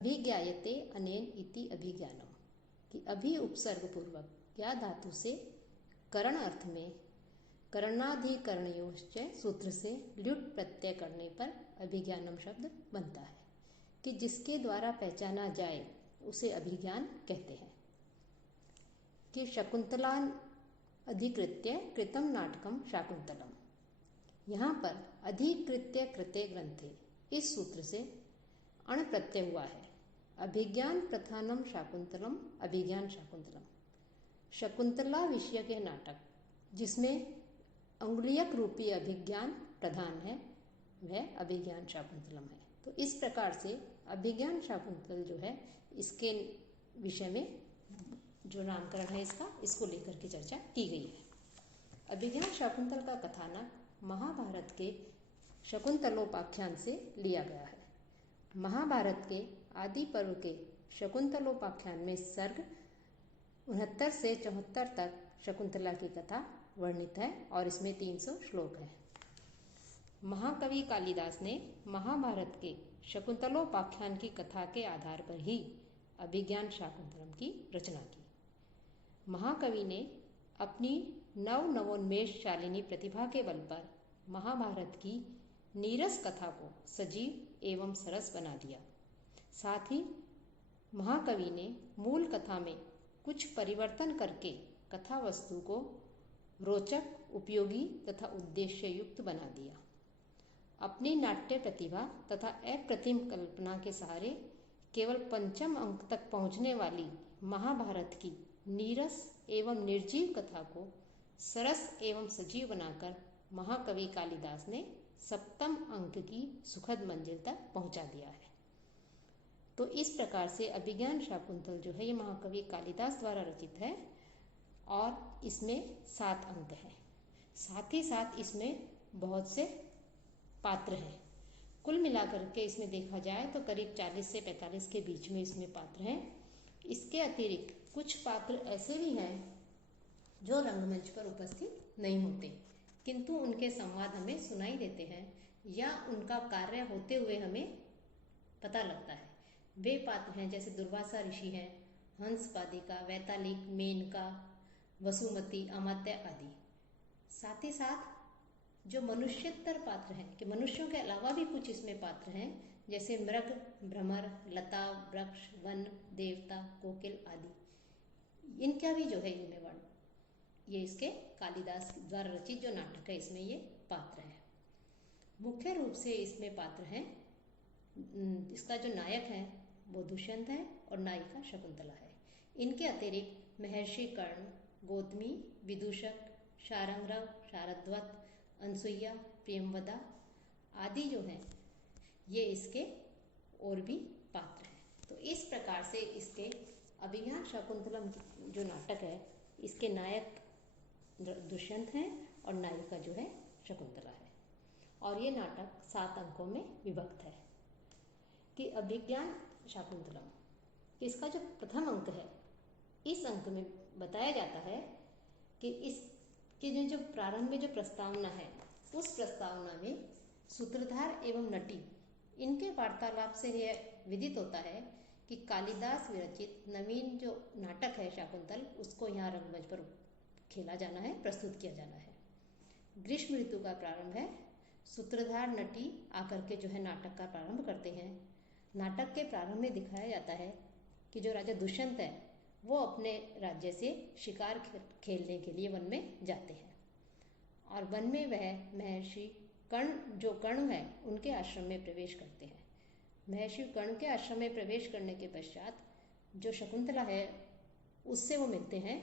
अभिज्ञायते अनेन इति अभिज्ञानम कि अभि उपसर्ग पूर्वक या धातु से करण अर्थ में करणाधिकरणयोश्च सूत्र से ल्युट प्रत्यय करने पर अभिज्ञानम शब्द बनता है कि जिसके द्वारा पहचाना जाए उसे अभिज्ञान कहते हैं। कि शकुंतला अधिकृत्य कृतम नाटकम शाकुंतलम, यहाँ पर अधिकृत्य कृते ग्रंथे इस सूत्र से अण प्रत्यय हुआ है। अभिज्ञान प्रधानम शाकुंतलम अभिज्ञान शाकुंतलम, शकुंतला विषय के नाटक जिसमें अंगुलियक रूपी अभिज्ञान प्रधान है वह अभिज्ञान शाकुंतलम है। तो इस प्रकार से अभिज्ञान शाकुंतल जो है इसके विषय में जो नामकरण है इसको लेकर के चर्चा की गई है। अभिज्ञान शाकुंतल का कथानक महाभारत के शकुंतलोपाख्यान से लिया गया है। महाभारत के आदि पर्व के शकुंतलोपाख्यान में सर्ग 69 से 74 तक शकुंतला की कथा वर्णित है और इसमें 300 श्लोक हैं। महाकवि कालिदास ने महाभारत के शकुंतलोपाख्यान की कथा के आधार पर ही अभिज्ञान शाकुंतलम की रचना की। महाकवि ने अपनी नवोन्मेषशालिनी प्रतिभा के बल पर महाभारत की नीरस कथा को सजीव एवं सरस बना दिया। साथ ही महाकवि ने मूल कथा में कुछ परिवर्तन करके कथा वस्तु को रोचक, उपयोगी तथा उद्देश्य युक्त बना दिया। अपनी नाट्य प्रतिभा तथा अप्रतिम कल्पना के सहारे केवल 5वीं अंक तक पहुंचने वाली महाभारत की नीरस एवं निर्जीव कथा को सरस एवं सजीव बनाकर महाकवि कालिदास ने 7वें अंक की सुखद मंजिल तक पहुंचा दिया है। तो इस प्रकार से अभिज्ञान शाकुंतल जो है ये महाकवि कालिदास द्वारा रचित है और इसमें 7 अंक हैं। साथ ही साथ इसमें बहुत से पात्र हैं। कुल मिलाकर के इसमें देखा जाए तो करीब 40 से 45 के बीच में इसमें पात्र हैं। इसके अतिरिक्त कुछ पात्र ऐसे भी हैं जो रंगमंच पर उपस्थित नहीं होते किंतु उनके संवाद हमें सुनाई देते हैं या उनका कार्य होते हुए हमें पता लगता है। वे पात्र हैं जैसे दुर्वासा ऋषि हैं, हंस पादिका, वैतालिक, मेनका, वसुमती, अमात्य आदि। साथ ही साथ जो मनुष्यतर पात्र हैं कि मनुष्यों के अलावा भी कुछ इसमें पात्र हैं जैसे मृग, भ्रमर, लता, वृक्ष, वन, देवता, कोकिल आदि। इनका भी जो है इनमें वर्ण ये इसके कालिदास द्वारा रचित जो नाटक है इसमें ये पात्र हैं। मुख्य रूप से इसमें पात्र हैं, इसका जो नायक है वो दुष्यंत है और नायिका शकुंतला है। इनके अतिरिक्त महर्षि कर्ण, गौतमी, विदूषक, शारंगरव, शारद्वत, अनसुईया, प्रेमवदा आदि जो हैं ये इसके और भी पात्र हैं। तो इस प्रकार से इसके अभिज्ञान शाकुंतलम जो नाटक है इसके नायक दुष्यंत हैं और नायिका जो है शकुंतला है और ये नाटक 7 अंकों में विभक्त है। कि अभिज्ञान शाकुंतलम इसका जो प्रथम अंक है इस अंक में बताया जाता है कि इसके जो प्रारंभ में जो प्रस्तावना है उस प्रस्तावना में सूत्रधार एवं नटी इनके वार्तालाप से यह विदित होता है कि कालिदास विरचित नवीन जो नाटक है शाकुंतल उसको यहाँ रंगमंच पर खेला जाना है, प्रस्तुत किया जाना है। ग्रीष्म ऋतु का प्रारंभ है। सूत्रधार नटी आकर के जो है नाटक का प्रारंभ करते हैं। नाटक के प्रारंभ में दिखाया जाता है कि जो राजा दुष्यंत है वो अपने राज्य से शिकार खेलने के लिए वन में जाते हैं और वन में वह महर्षि कर्ण है उनके आश्रम में प्रवेश करते हैं। महर्षि कर्ण के आश्रम में प्रवेश करने के पश्चात जो शकुंतला है उससे वो मिलते हैं।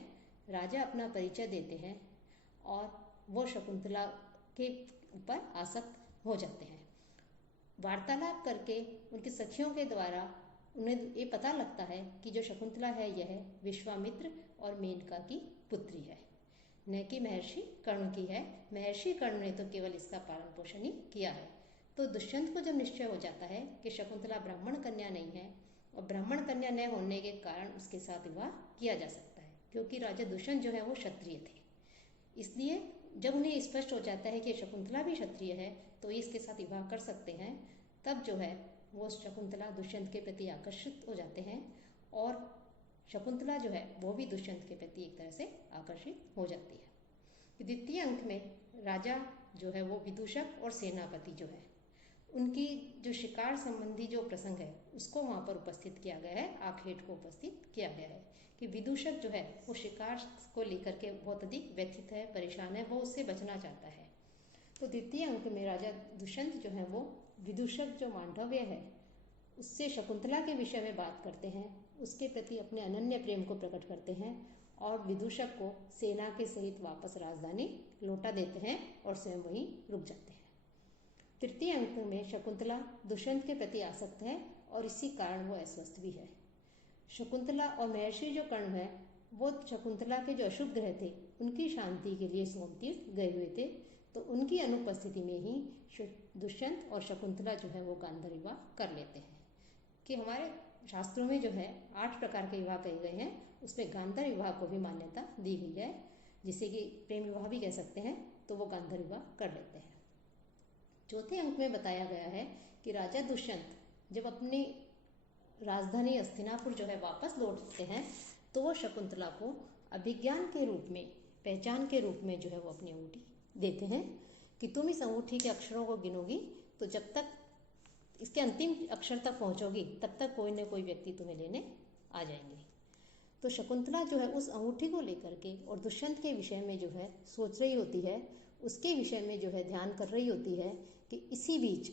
राजा अपना परिचय देते हैं और वो शकुंतला के ऊपर आसक्त हो जाते हैं। वार्तालाप करके उनकी सखियों के द्वारा उन्हें ये पता लगता है कि जो शकुंतला है यह विश्वामित्र और मेनका की पुत्री है, न कि महर्षि कर्ण की है। महर्षि कर्ण ने तो केवल इसका पालन पोषण ही किया है। तो दुष्यंत को जब निश्चय हो जाता है कि शकुंतला ब्राह्मण कन्या नहीं है और ब्राह्मण कन्या न होने के कारण उसके साथ विवाह किया जा सकता है क्योंकि राजा दुष्यंत जो है वो क्षत्रिय थे। इसलिए जब उन्हें स्पष्ट हो जाता है कि शकुंतला भी क्षत्रिय है तो इसके साथ विवाह कर सकते हैं, तब जो है वो शकुंतला दुष्यंत के प्रति आकर्षित हो जाते हैं और शकुंतला जो है वो भी दुष्यंत के प्रति एक तरह से आकर्षित हो जाती है। द्वितीय अंक में राजा जो है वो विदूषक और सेनापति जो है उनकी जो शिकार संबंधी जो प्रसंग है उसको वहाँ पर उपस्थित किया गया है, आखेट को उपस्थित किया गया है कि विदूषक जो है वो शिकार को लेकर के बहुत अधिक व्यथित है, परेशान है, वो उससे बचना चाहता है। तो द्वितीय अंक में राजा दुष्यंत जो है वो विदूषक जो मांडव्य है उससे शकुंतला के विषय में बात करते हैं, उसके प्रति अपने अनन्य प्रेम को प्रकट करते हैं और विदूषक को सेना के सहित वापस राजधानी लौटा देते हैं और स्वयं वहीं रुक जाते हैं। तृतीय अंक में शकुंतला दुष्यंत के प्रति आसक्त है और इसी कारण वो अस्वस्थ भी है। शकुंतला और महर्षि जो कर्ण है वो शकुंतला के जो अशुभ ग्रह थे उनकी शांति के लिए सोमतीर्थ गए हुए थे, तो उनकी अनुपस्थिति में ही दुष्यंत और शकुंतला जो है वो गांधर्व विवाह कर लेते हैं। कि हमारे शास्त्रों में जो है 8 प्रकार के विवाह कहे गए हैं, उसमें गांधर्व विवाह को भी मान्यता दी गई है, जिसे कि प्रेम विवाह भी कह सकते हैं, तो वो गांधर्व विवाह कर लेते हैं। चौथे अंक में बताया गया है कि राजा दुष्यंत जब अपनी राजधानी हस्तिनापुर जो है वापस लौटते हैं तो वो शकुंतला को अभिज्ञान के रूप में, पहचान के रूप में जो है वो अपनी अंगूठी देते हैं कि तुम इस अंगूठी के अक्षरों को गिनोगी तो जब तक इसके अंतिम अक्षर तक पहुंचोगी तब तक कोई न कोई व्यक्ति तुम्हें लेने आ जाएंगे। तो शकुंतला जो है उस अंगूठी को लेकर के और दुष्यंत के विषय में जो है सोच रही होती है, उसके विषय में जो है ध्यान कर रही होती है कि इसी बीच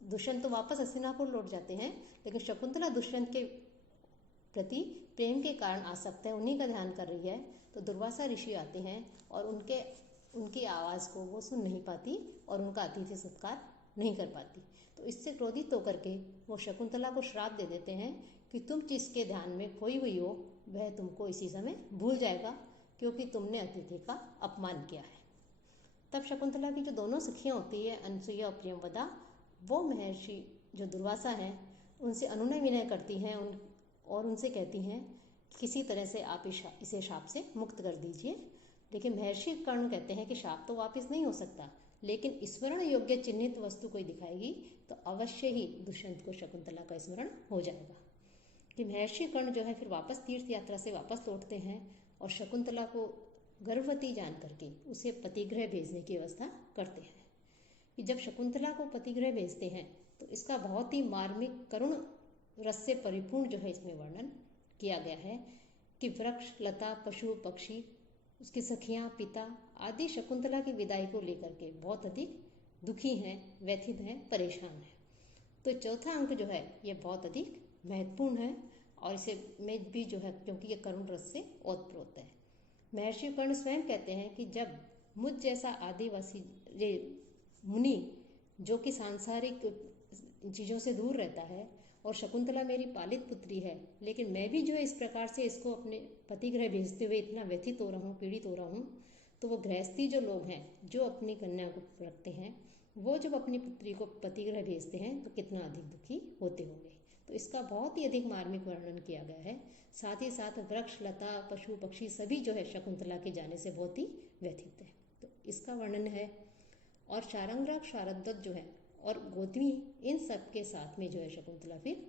दुष्यंत तो वापस हस्तिनापुर लौट जाते हैं, लेकिन शकुंतला दुष्यंत के प्रति प्रेम के कारण आसक्त है, उन्हीं का ध्यान कर रही है। तो दुर्वासा ऋषि आते हैं और उनकी आवाज़ को वो सुन नहीं पाती और उनका अतिथि सत्कार नहीं कर पाती। तो इससे क्रोधित होकर के वो शकुंतला को श्राप दे देते हैं कि तुम जिसके ध्यान में खोई हुई हो वह तुमको इसी समय भूल जाएगा, क्योंकि तुमने अतिथि का अपमान किया है। तब शकुंतला की जो दोनों सखियाँ होती है, अनसुईया और प्रियंवदा, वो महर्षि जो दुर्वासा हैं उनसे अनुनय विनय करती हैं और उनसे कहती हैं किसी तरह से आप इसे शाप से मुक्त कर दीजिए। लेकिन महर्षि कर्ण कहते हैं कि शाप तो वापस नहीं हो सकता, लेकिन स्मरण योग्य चिन्हित वस्तु कोई दिखाएगी तो अवश्य ही दुष्यंत को शकुंतला का स्मरण हो जाएगा। कि महर्षि कर्ण जो है फिर वापस तीर्थ यात्रा से वापस लौटते हैं और शकुंतला को गर्भवती जान करके उसे पतिगृह भेजने की व्यवस्था करते हैं। कि जब शकुंतला को पतिगृह भेजते हैं तो इसका बहुत ही मार्मिक करुण रस से परिपूर्ण जो है इसमें वर्णन किया गया है कि वृक्ष, लता, पशु, पक्षी, उसकी सखियाँ, पिता आदि शकुंतला की विदाई को लेकर के बहुत अधिक दुखी हैं, व्यथित हैं, परेशान हैं। तो चौथा अंक जो है ये बहुत अधिक महत्वपूर्ण है और इसे में भी जो है क्योंकि ये करुण रस से ओतप्रोत है। महर्षि कर्ण स्वयं कहते हैं कि जब मुझ जैसा आदिवासी मुनि जो कि सांसारिक चीज़ों से दूर रहता है और शकुंतला मेरी पालित पुत्री है, लेकिन मैं भी जो है इस प्रकार से इसको अपने पतिगृह भेजते हुए इतना व्यथित हो रहा हूँ, पीड़ित हो रहा हूँ, तो वो गृहस्थी जो लोग हैं जो अपनी कन्या को रखते हैं वो जब अपनी पुत्री को पतिगृह भेजते हैं तो कितना अधिक दुखी होते होंगे। तो इसका बहुत ही अधिक मार्मिक वर्णन किया गया है। साथ ही साथ वृक्ष, लता, पशु, पक्षी सभी जो है शकुंतला के जाने से बहुत ही व्यथित है, तो इसका वर्णन है। और शारंगराग, शारद्वत जो है और गौतमी, इन सब के साथ में जो है शकुंतला फिर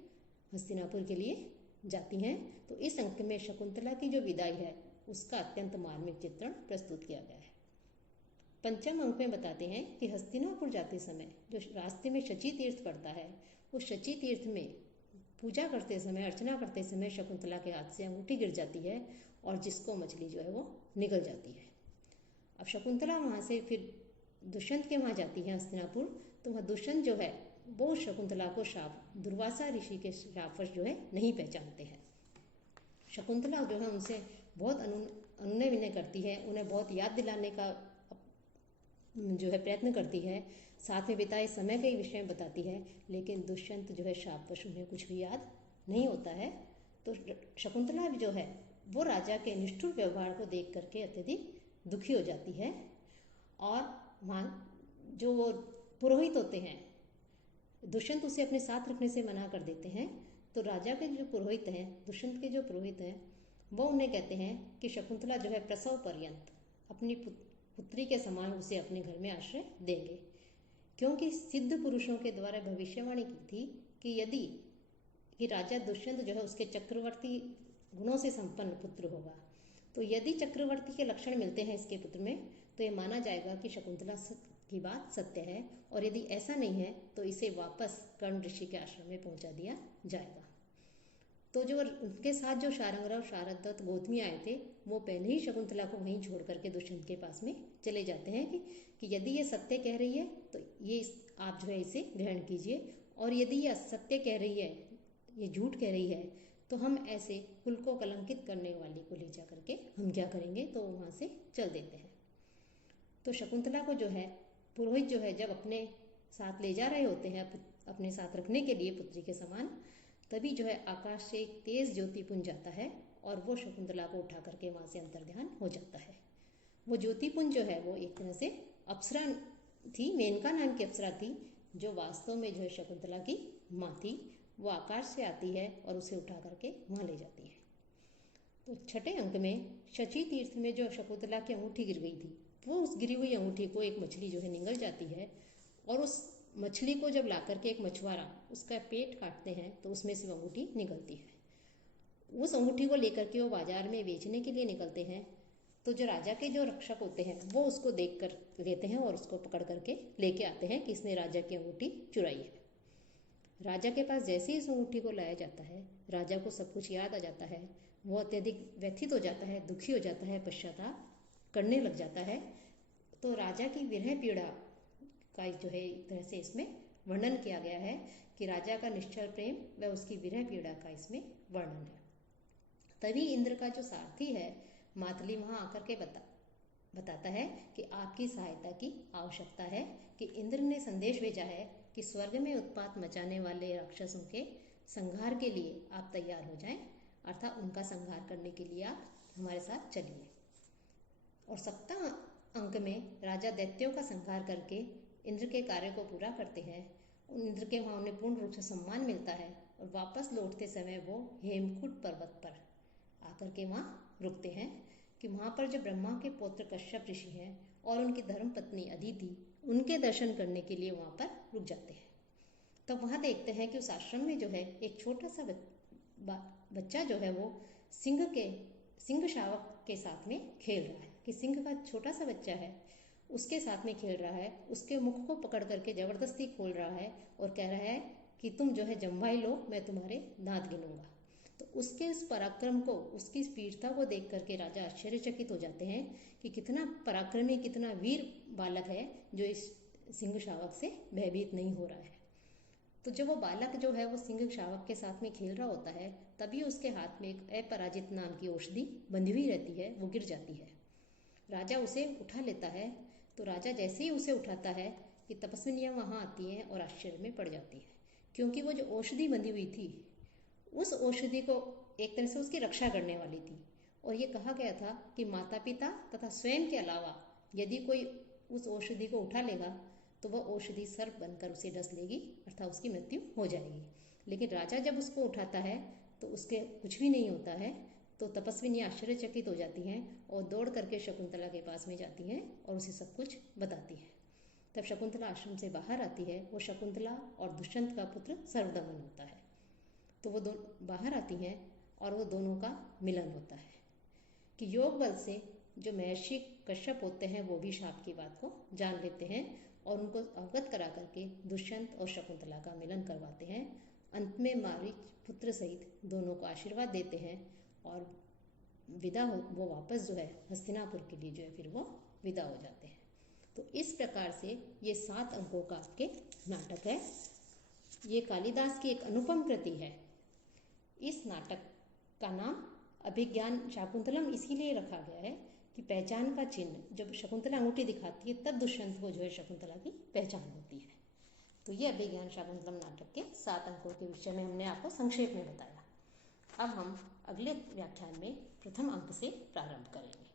हस्तिनापुर के लिए जाती हैं। तो इस अंक में शकुंतला की जो विदाई है उसका अत्यंत मार्मिक चित्रण प्रस्तुत किया गया है। पंचम अंक में बताते हैं कि हस्तिनापुर जाते समय जो रास्ते में शची तीर्थ पड़ता है, उस शची तीर्थ में पूजा करते समय, अर्चना करते समय शकुंतला के हाथ से अंगूठी गिर जाती है और जिसको मछली जो है वो निगल जाती है। अब शकुंतला वहाँ से फिर दुष्यंत के वहाँ जाती है हस्तिनापुर, तो वहाँ दुष्यंत जो है वो शकुंतला को दुर्वासा ऋषि के शापवश जो है नहीं पहचानते हैं। शकुंतला जो है उनसे बहुत अनुनय विनय करती है, उन्हें बहुत याद दिलाने का जो है प्रयत्न करती है, साथ में बिताए समय के विषय में बताती है, लेकिन दुष्यंत जो है शापवश उन्हें कुछ भी याद नहीं होता है। तो शकुंतला जो है वो राजा के निष्ठुर व्यवहार को देख करके अत्यधिक दुखी हो जाती है और वहाँ जो वो पुरोहित होते हैं, दुष्यंत उसे अपने साथ रखने से मना कर देते हैं। तो राजा के जो पुरोहित हैं, दुष्यंत के जो पुरोहित हैं, वो उन्हें कहते हैं कि शकुंतला जो है प्रसव पर्यंत अपनी पुत्री के समान उसे अपने घर में आश्रय देंगे, क्योंकि सिद्ध पुरुषों के द्वारा भविष्यवाणी की थी कि यदि कि राजा दुष्यंत जो है उसके चक्रवर्ती गुणों से संपन्न पुत्र होगा, तो यदि चक्रवर्ती के लक्षण मिलते हैं इसके पुत्र में तो ये माना जाएगा कि शकुंतला की बात सत्य है, और यदि ऐसा नहीं है तो इसे वापस कर्ण ऋषि के आश्रम में पहुंचा दिया जाएगा। तो जो उनके साथ जो शारंगराव, शारदत्त, गौतमी आए थे वो पहले ही शकुंतला को वहीं छोड़ करके दुष्यंत के पास में चले जाते हैं कि यदि ये सत्य कह रही है तो ये आप जो है इसे ग्रहण कीजिए, और यदि ये असत्य कह रही है, ये झूठ कह रही है, तो हम ऐसे कुल को कलंकित करने वाली को ले जा करके हम क्या करेंगे, तो वहाँ से चल देते हैं। तो शकुंतला को जो है पुरोहित जो है जब अपने साथ ले जा रहे होते हैं अपने साथ रखने के लिए पुत्री के समान, तभी जो है आकाश से एक तेज ज्योतिपुंज जाता है और वो शकुंतला को उठा करके वहाँ से अंतर्ध्यान हो जाता है। वो ज्योतिपुंज जो है वो एक तरह से अप्सरा थी, मेनका नाम की अप्सरा थी, जो वास्तव में जो है शकुंतला की माँ थी। वो आकाश से आती है और उसे उठा करके वहाँ ले जाती है। तो छठे अंक में शची तीर्थ में जो शकुंतला की अंगूठी गिर गई थी, वो उस गिरी हुई अंगूठी को एक मछली जो है निगल जाती है, और उस मछली को जब ला करके एक मछुआरा उसका पेट काटते हैं तो उसमें से अंगूठी निकलती है। उस अंगूठी को लेकर के वो बाजार में बेचने के लिए निकलते हैं। तो जो राजा के जो रक्षक होते हैं वो उसको देख कर लेते हैं और उसको पकड़ करके लेके आते हैं कि इसने राजा की अंगूठी चुराई है। राजा के पास जैसे ही इस अंगूठी को लाया जाता है, राजा को सब कुछ याद आ जाता है, वो अत्यधिक व्यथित हो जाता है, दुखी हो जाता है, पश्चाताप करने लग जाता है। तो राजा की विरह पीड़ा का जो है एक तरह से इसमें वर्णन किया गया है कि राजा का निश्चल प्रेम व उसकी विरह पीड़ा का इसमें वर्णन है। तभी इंद्र का जो सारथी है मातली वहां आकर के बताता है कि आपकी सहायता की आवश्यकता है, कि इंद्र ने संदेश भेजा है कि स्वर्ग में उत्पात मचाने वाले राक्षसों के संहार के लिए आप तैयार हो जाएं, अर्थात उनका संहार करने के लिए आप हमारे साथ चलिए। और सप्तम अंक में राजा दैत्यों का संहार करके इंद्र के कार्य को पूरा करते हैं। इंद्र के वहाँ उन्हें पूर्ण रूप से सम्मान मिलता है, और वापस लौटते समय वो हेमकूट पर्वत पर आकर के वहाँ रुकते हैं, कि वहाँ पर जो ब्रह्मा के पौत्र कश्यप ऋषि हैं और उनकी धर्म पत्नी अदिति, उनके दर्शन करने के लिए वहाँ पर रुक जाते हैं। तब वहाँ देखते हैं कि उस आश्रम में जो है एक छोटा सा बच्चा जो है वो सिंह शावक के साथ में खेल रहा है, कि सिंह का छोटा सा बच्चा है उसके साथ में खेल रहा है, उसके मुख को पकड़ करके जबरदस्ती खोल रहा है और कह रहा है कि तुम जो है जम्भाई लो, मैं तुम्हारे दांत गिनूंगा। तो उसके इस पराक्रम को, उसकी इस वीरता को देख करके राजा आश्चर्यचकित हो जाते हैं कि कितना पराक्रमी, कितना वीर बालक है जो इस सिंह शावक से भयभीत नहीं हो रहा है। तो जब वो बालक जो है वो सिंह शावक के साथ में खेल रहा होता है, तभी उसके हाथ में एक अपराजित नाम की औषधि बंधी हुई रहती है, वो गिर जाती है। राजा उसे उठा लेता है। तो राजा जैसे ही उसे उठाता है कि तपस्विनियाँ वहाँ आती हैं और आश्चर्य में पड़ जाती है, क्योंकि वो जो औषधि बंधी हुई थी उस औषधि को एक तरह से उसकी रक्षा करने वाली थी, और ये कहा गया था कि माता पिता तथा स्वयं के अलावा यदि कोई उस औषधि को उठा लेगा तो वह औषधि सर्प बनकर उसे डस लेगी, अर्थात उसकी मृत्यु हो जाएगी। लेकिन राजा जब उसको उठाता है तो उसके कुछ भी नहीं होता है। तो तपस्विनी आश्चर्यचकित हो जाती हैं और दौड़ करके शकुंतला के पास में जाती हैं और उसे सब कुछ बताती है। तब शकुंतला आश्रम से बाहर आती है। वो शकुंतला और दुष्यंत का पुत्र सर्वदमन होता है। तो वो दोनों बाहर आती हैं और वो दोनों का मिलन होता है कि योग बल से जो महर्षि कश्यप होते हैं वो भी शाप की बात को जान लेते हैं और उनको अवगत करा करके दुष्यंत और शकुंतला का मिलन करवाते हैं। अंत में मारीच पुत्र सहित दोनों को आशीर्वाद देते हैं और विदा हो, वो वापस जो है हस्तिनापुर के लिए जो है फिर वो विदा हो जाते हैं। तो इस प्रकार से ये 7 अंकों का आपके नाटक है। ये कालिदास की एक अनुपम कृति है। इस नाटक का नाम अभिज्ञान शाकुंतलम इसीलिए रखा गया है कि पहचान का चिन्ह, जब शकुंतला अंगूठी दिखाती है तब दुष्यंत को जो है शकुंतला की पहचान होती है। तो ये अभिज्ञान शाकुंतलम नाटक के 7 अंकों के विषय में हमने आपको संक्षेप में बताया। अब हम अगले व्याख्यान में प्रथम अंक से प्रारंभ करेंगे।